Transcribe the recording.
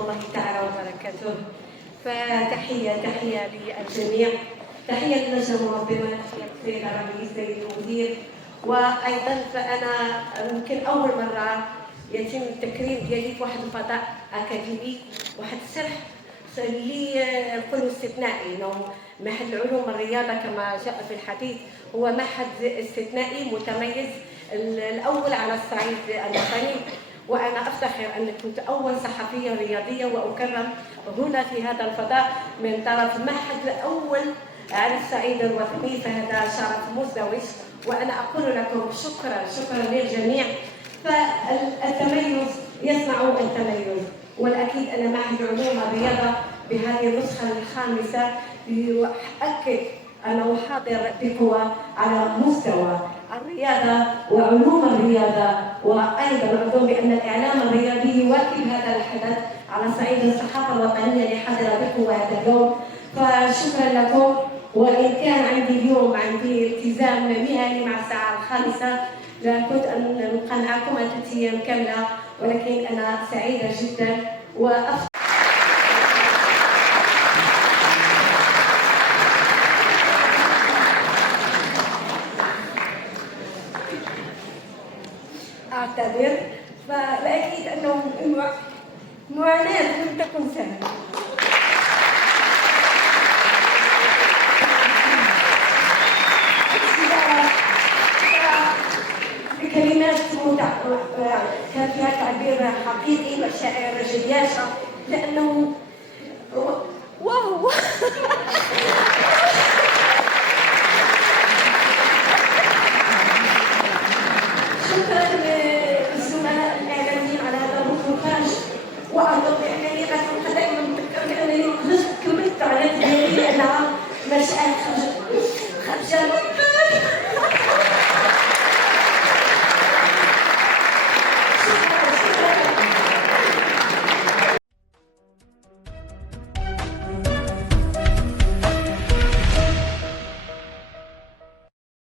الله تعالى وبركاته. فتحية للجميع، تحية للجنة المنظمة، تحية للسيد الرئيس السيد المدير. وأيضا فأنا يمكن أول مرة يتم التكريم ديالي في واحد الفضاء أكاديمي، واحد السرح اللي نقولوا استثنائي، انه معهد العلوم والرياضه كما جاء في الحديث هو معهد استثنائي متميز، الاول على الصعيد الوطني. وانا افتخر ان كنت اول صحفيه رياضيه واكرم هنا في هذا الفضاء من طرف المعهد الاول على الصعيد الوطني، فهذا شرف مزدوج. وانا اقول لكم شكرا للجميع. فالتميز يصنع التميز، والاكيد ان معهد علوم الرياضه بهذه النسخه الخامسه يؤكد انه حاضر بقوه على مستوى الرياضه وعلوم الرياضه، وايضا اظن بان الاعلام الرياضي يواكب هذا الحدث على صعيد الصحافه الوطنيه اللي حاضره بقوه هذا اليوم. فشكرا لكم. وان كان عندي التزام مهني مع الساعه الخامسه، لا كنت ان نبقى معكم 3 ايام كامله، ولكن انا سعيده جدا أعتذر. فالأكيد أنه معاناة لم تكن سهلة. بكلمات كان فيها تعبير حقيقي مشاعر جياشة، لأنه واو شكرا للزملاء الاعلاميين على هذا الريبورتاج. واظن بانني غنبقى دائما نذكر بانني كملت على ديالي لانها مشاعر خرجه